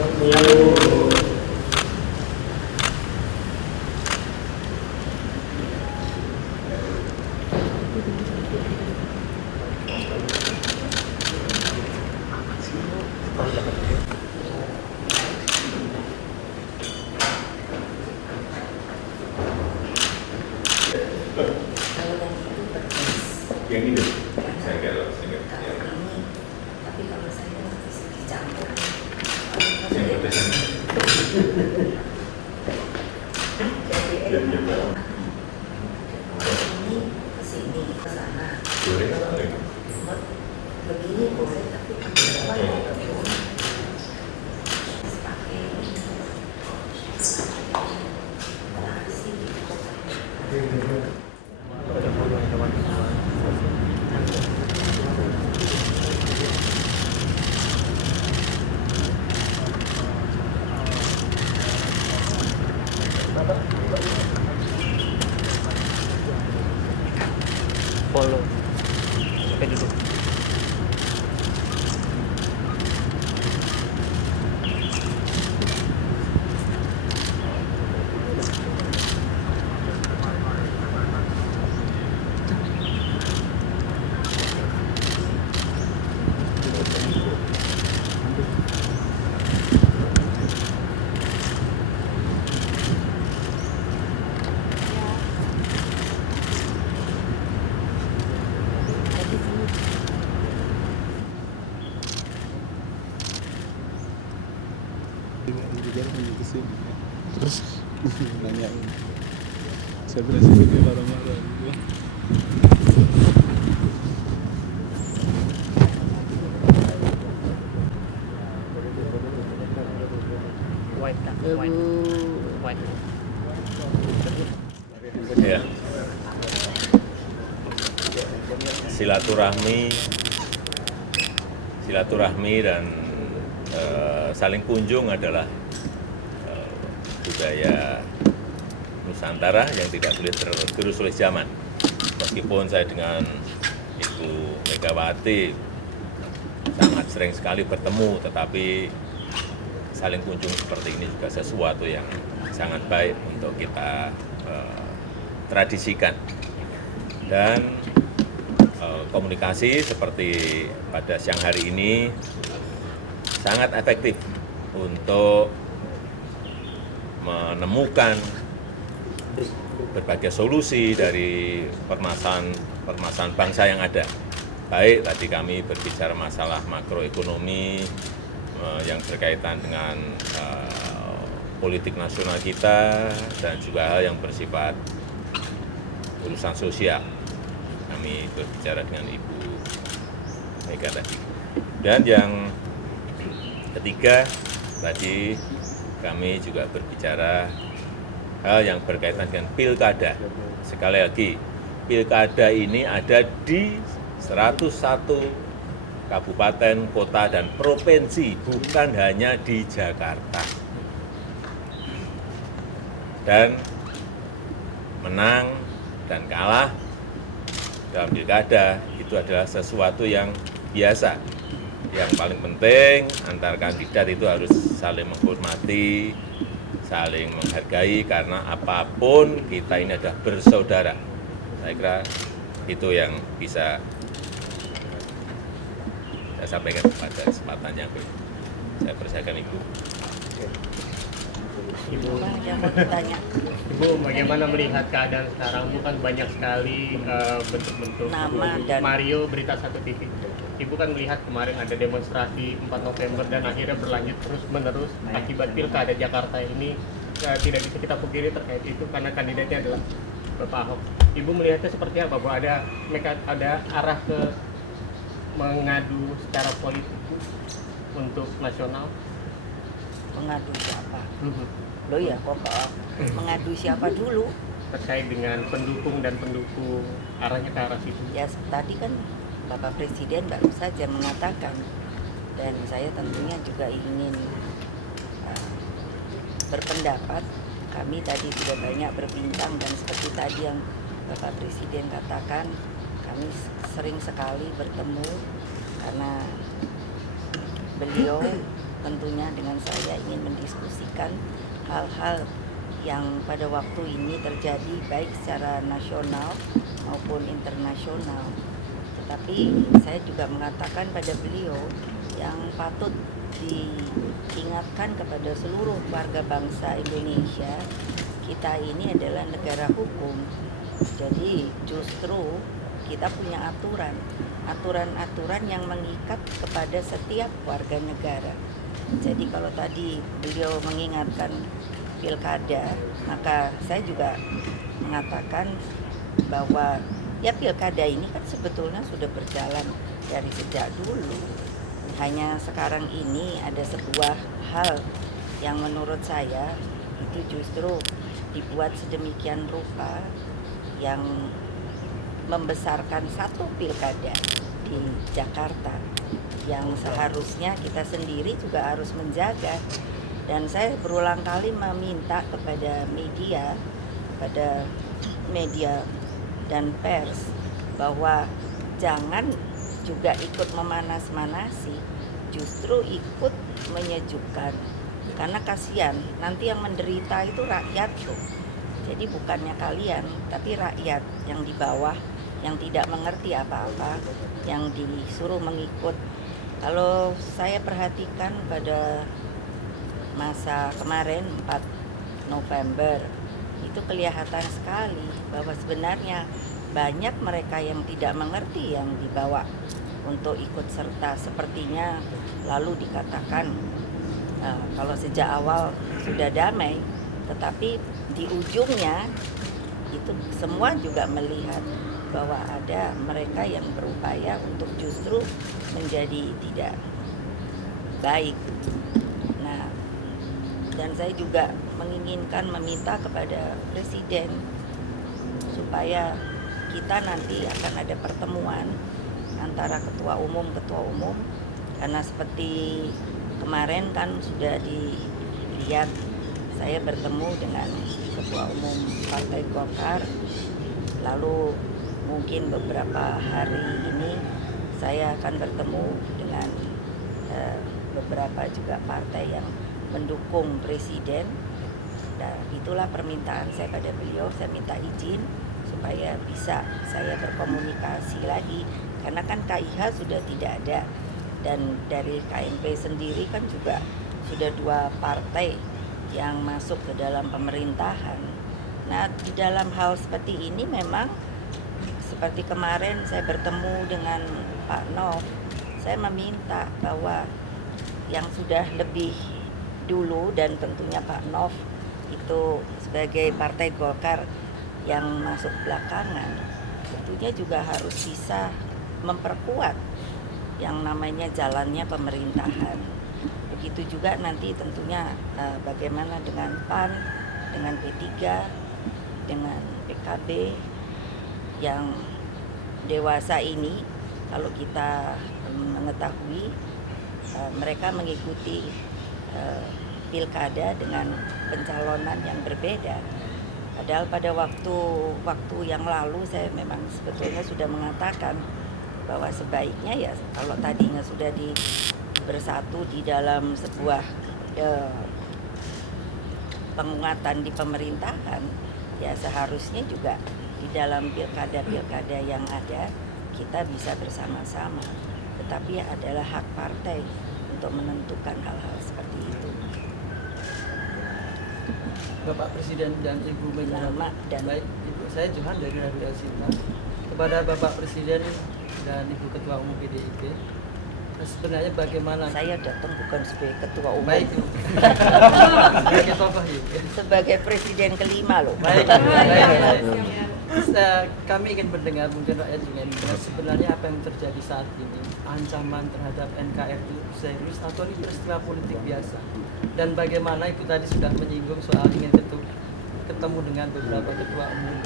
Yang ini, saya kira. Tapi kalau saya bisa dicampur. Yang pedas ini. Jadi ini ke sini ke sana. Boleh apa lagi? Begini boleh tapi pakai follow sampai duduk. Terus nanyain saya presidennya marah-marah gitu. White. Ya. Silaturahmi dan saling kunjung adalah budaya Nusantara yang tidak boleh tergerus oleh zaman. Meskipun saya dengan Ibu Megawati sangat sering sekali bertemu, tetapi saling kunjung seperti ini juga sesuatu yang sangat baik untuk kita tradisikan. Dan komunikasi seperti pada siang hari ini sangat efektif untuk menemukan berbagai solusi dari permasalahan bangsa yang ada. Baik tadi kami berbicara masalah makroekonomi yang berkaitan dengan politik nasional kita dan juga hal yang bersifat urusan sosial. Kami berbicara dengan Ibu Mega tadi. Dan yang ketiga tadi kami juga berbicara hal yang berkaitan dengan pilkada. Sekali lagi, pilkada ini ada di 101 kabupaten, kota, dan provinsi, bukan hanya di Jakarta. Dan menang dan kalah dalam pilkada itu adalah sesuatu yang biasa. Yang paling penting antar kandidat itu harus saling menghormati, saling menghargai, karena apapun kita ini adalah bersaudara. Saya kira itu yang bisa saya sampaikan pada kesempatan yang saya persilakan Ibu. Ibu, Yang mau ditanya. Ibu bagaimana melihat keadaan sekarang? Bukan banyak sekali bentuk-bentuk Nama dan- Mario Berita Satu TV. Ibu kan melihat kemarin ada demonstrasi 4 November dan akhirnya berlanjut terus-menerus akibat pilkada Jakarta ini tidak bisa kita pungkiri terkait itu karena kandidatnya adalah Bapak Ahok. Ibu melihatnya seperti apa? Bahwa ada arah ke mengadu secara politik untuk nasional? Mengadu siapa? Loh ya, kok mengadu siapa dulu? Terkait dengan pendukung dan pendukung, arahnya ke arah situ. Ya tadi kan Bapak Presiden baru saja mengatakan, dan saya tentunya juga ingin berpendapat. Kami tadi sudah banyak berbincang dan seperti tadi yang Bapak Presiden katakan, kami sering sekali bertemu karena beliau tentunya dengan saya ingin mendiskusikan hal-hal yang pada waktu ini terjadi baik secara nasional maupun internasional. Tetapi saya juga mengatakan pada beliau yang patut diingatkan kepada seluruh warga bangsa Indonesia, kita ini adalah negara hukum. Jadi justru kita punya aturan-aturan yang mengikat kepada setiap warga negara. Jadi kalau tadi beliau mengingatkan pilkada, maka saya juga mengatakan bahwa ya pilkada ini kan sebetulnya sudah berjalan dari sejak dulu. Hanya sekarang ini ada sebuah hal yang menurut saya itu justru dibuat sedemikian rupa yang membesarkan satu pilkada di Jakarta yang seharusnya kita sendiri juga harus menjaga. Dan saya berulang kali meminta kepada media dan pers bahwa jangan juga ikut memanas-manasi, justru ikut menyejukkan. Karena kasihan, nanti yang menderita itu rakyat loh. Jadi bukannya kalian, tapi rakyat yang di bawah, yang tidak mengerti apa-apa, yang disuruh mengikut. Kalau saya perhatikan pada masa kemarin 4 November itu kelihatan sekali bahwa sebenarnya banyak mereka yang tidak mengerti yang dibawa untuk ikut serta. Sepertinya lalu dikatakan kalau sejak awal sudah damai, tetapi di ujungnya itu semua juga melihat bahwa ada mereka yang berupaya untuk justru menjadi tidak baik. Nah, dan saya juga meminta kepada Presiden supaya kita nanti akan ada pertemuan antara ketua umum karena seperti kemarin kan sudah dilihat saya bertemu dengan ketua umum Partai Golkar, lalu mungkin beberapa hari ini saya akan bertemu dengan beberapa juga partai yang mendukung Presiden. Nah, itulah permintaan saya pada beliau. Saya minta izin supaya bisa saya berkomunikasi lagi, karena kan KIH sudah tidak ada, dan dari KMP sendiri kan juga sudah 2 partai yang masuk ke dalam pemerintahan. Nah, di dalam hal seperti ini memang seperti kemarin saya bertemu dengan Pak Nov, saya meminta bahwa yang sudah lebih dulu, dan tentunya Pak Nov itu sebagai Partai Golkar yang masuk belakangan, tentunya juga harus bisa memperkuat yang namanya jalannya pemerintahan. Begitu juga nanti tentunya bagaimana dengan PAN, dengan P3, dengan PKB yang dewasa ini. Kalau kita mengetahui mereka mengikuti pilkada dengan pencalonan yang berbeda. Padahal pada waktu yang lalu saya memang sebetulnya sudah mengatakan bahwa sebaiknya ya kalau tadinya sudah bersatu di dalam sebuah penguatan di pemerintahan, ya seharusnya juga di dalam pilkada yang ada kita bisa bersama-sama. Tetapi adalah hak partai untuk menentukan hal-hal seperti itu. Bapak Presiden dan Ibu Megawati, dan baik Ibu, saya Johan dari Radio El Sinta. Kepada Bapak Presiden dan Ibu Ketua Umum PDIP, sebenarnya bagaimana? Saya datang bukan sebagai ketua umum. Baik, sebagai tokoh Ibu. Sebagai presiden kelima loh. Baik. Kami ingin mendengar, mungkin rakyat ingin mendengar sebenarnya apa yang terjadi saat ini. Ancaman terhadap NKRI itu serius atau ini peristiwa politik biasa? Dan bagaimana Ibu tadi sudah menyinggung soal ingin ketemu dengan beberapa ketua umum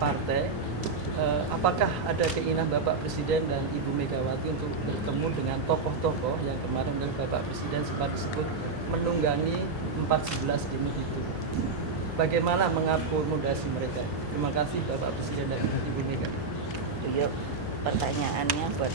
partai. Apakah ada keinginan Bapak Presiden dan Ibu Megawati untuk bertemu dengan tokoh-tokoh yang kemarin dari Bapak Presiden sempat disebut menunggangi 4.11 demo itu? Bagaimana mengakomodasi mereka? Terima kasih Bapak Presiden dan Ibu Megawati. Yuk, pertanyaannya buat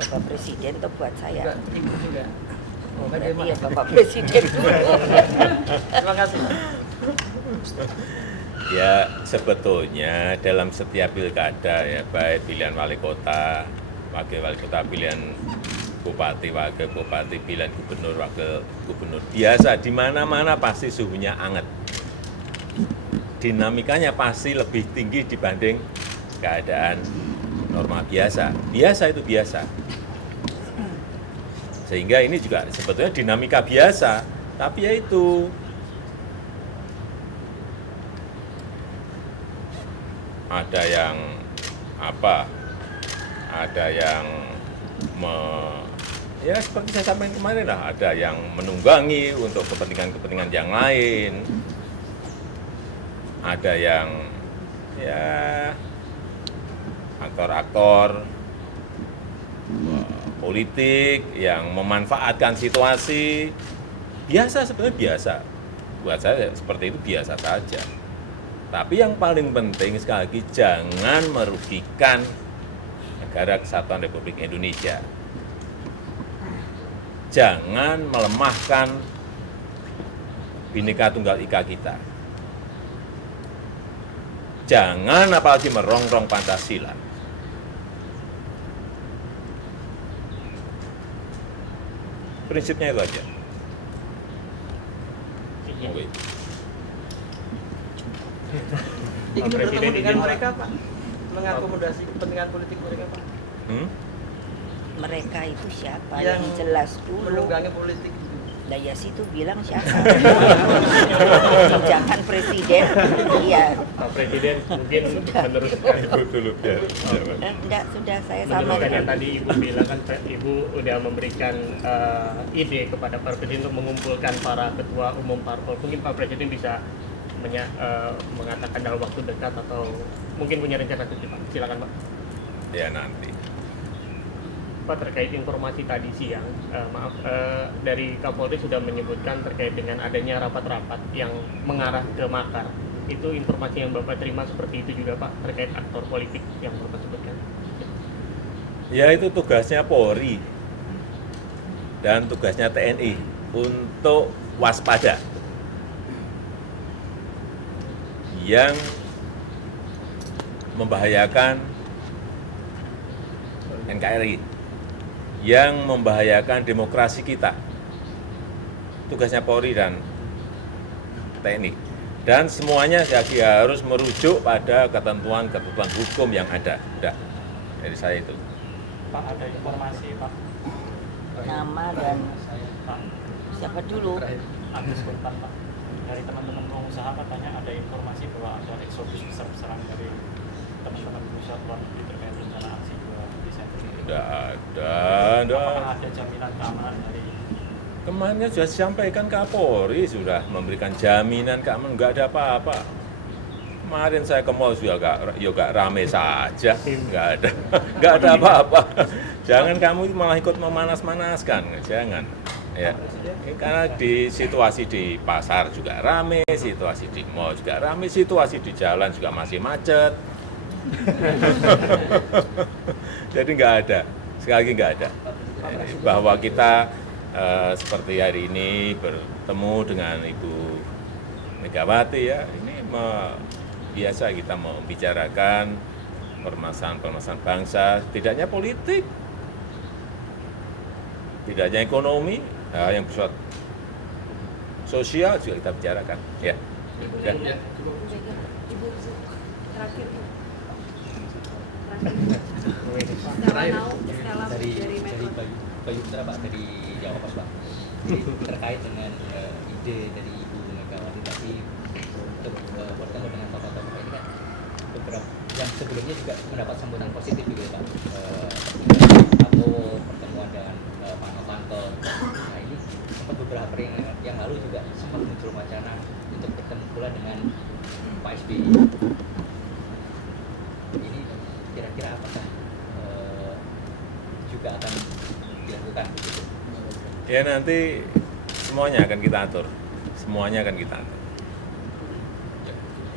Bapak Presiden atau buat saya? Ibu juga. Oh, berarti ya Bapak Presiden dulu. Terima kasih. Ya sebetulnya dalam setiap pilkada ya, baik pilihan wali kota, wakil wali kota, pilihan bupati, wakil bupati, pilihan gubernur, wakil gubernur, biasa di mana-mana pasti suhunya hangat. Dinamikanya pasti lebih tinggi dibanding keadaan normal biasa. Biasa itu biasa. Sehingga ini juga sebetulnya dinamika biasa, tapi ya itu ada yang apa? Ada yang ya seperti saya sampaikan kemarin lah, ada yang menunggangi untuk kepentingan-kepentingan yang lain. Ada yang ya aktor-aktor politik yang memanfaatkan situasi. Biasa, sebenarnya biasa. Buat saya seperti itu biasa saja. Tapi yang paling penting sekali lagi, jangan merugikan Negara Kesatuan Republik Indonesia. Jangan melemahkan Bhinneka Tunggal Ika kita. Jangan apalagi merongrong Pancasila. Prinsipnya itu aja. Oke. Ingin Pak bertemu Presiden dengan izin, Pak. mereka, Pak. Mengakomodasi kepentingan politik mereka, Pak. Mereka itu siapa? Yang Yang jelas dulu. Menunggangi politik. Lah ya situ bilang siapa? Jangan presiden. Iya. Pak Presiden mungkin meneruskan Dulu ya. Enggak, sudah saya sama meneruskan yang dengan tadi Ibu bilang kan, Ibu udah memberikan ide kepada Pak Presiden untuk mengumpulkan para ketua umum parpol. Mungkin Pak Presiden bisa mengatakan dalam waktu dekat atau mungkin punya rencana itu, Pak. Silakan, Pak. Ya nanti. Pak, terkait informasi tadi siang, dari Kapolri sudah menyebutkan terkait dengan adanya rapat-rapat yang mengarah ke makar. Itu informasi yang Bapak terima seperti itu juga, Pak, terkait aktor politik yang Bapak sebutkan? Ya itu tugasnya Polri dan tugasnya TNI untuk waspada yang membahayakan NKRI, yang membahayakan demokrasi kita. Tugasnya Polri dan TNI. Dan semuanya harus merujuk pada ketentuan-ketentuan hukum yang ada. Udah, dari saya itu. Pak, ada informasi Pak nama dan Pak siapa dulu? Agus Guntan Pak, dari teman-teman pengusaha katanya ada informasi bahwa ada eksodus besar-besaran dari teman-teman pengusaha luar negeri terkait rencana aksi 2 Desember ini. Udah ada, Apakah ada jaminan keamanan dari Kemarin sudah disampaikan Kapolri, sudah memberikan jaminan keamanan, nggak ada apa-apa. Kemarin saya ke mall juga nggak rame saja, nggak ada apa-apa. Jangan kamu malah ikut memanas-manaskan, jangan. Ya, karena di situasi di pasar juga rame, situasi di mall juga rame, situasi di jalan juga masih macet. Jadi nggak ada, sekali lagi nggak ada. Bahwa kita seperti hari ini bertemu dengan Ibu Megawati ya, ini biasa kita membicarakan permasalahan-permasalahan bangsa, tidak hanya politik, tidak hanya ekonomi, yang bersifat sosial juga kita bicarakan. Ya. Ya. dari Bayu Putra Pak, dari Jawa Pos Pak. Jadi terkait dengan ide dari Ibu Megawati tadi untuk bertemu dengan tokoh-tokoh ini kan beberapa yang sebelumnya juga mendapat sambutan positif juga Pak. Atau pertemuan dengan Pak Novanto. Nah ini sempat beberapa hari yang lalu juga sempat muncul wacana untuk bertemu pula dengan Pak SBY. Ini kira-kira apakah juga akan dilakukan begitu? Ya nanti semuanya akan kita atur, semuanya akan kita atur.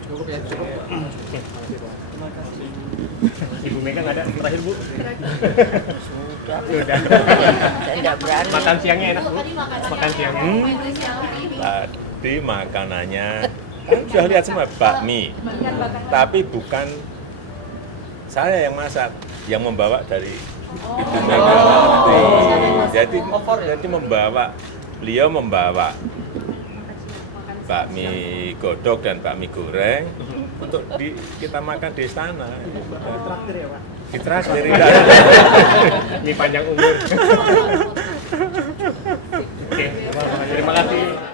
Cukup ya, cukup. Terima Terima kasih. Ibu Mega nggak ada terakhir Bu. Sudah. Sudah. Saya tidak berani. Makan siangnya enak Bu. Makan siangnya. Tadi makanannya kan sudah lihat semua bakmi, tapi bukan saya yang masak, yang membawa dari Ibu Megawati. Jadi beliau membawa bakmi godok dan bakmi goreng untuk kita makan di istana. Traktir ya Pak. Ditraktir. Ini panjang umur. Oke, terima kasih.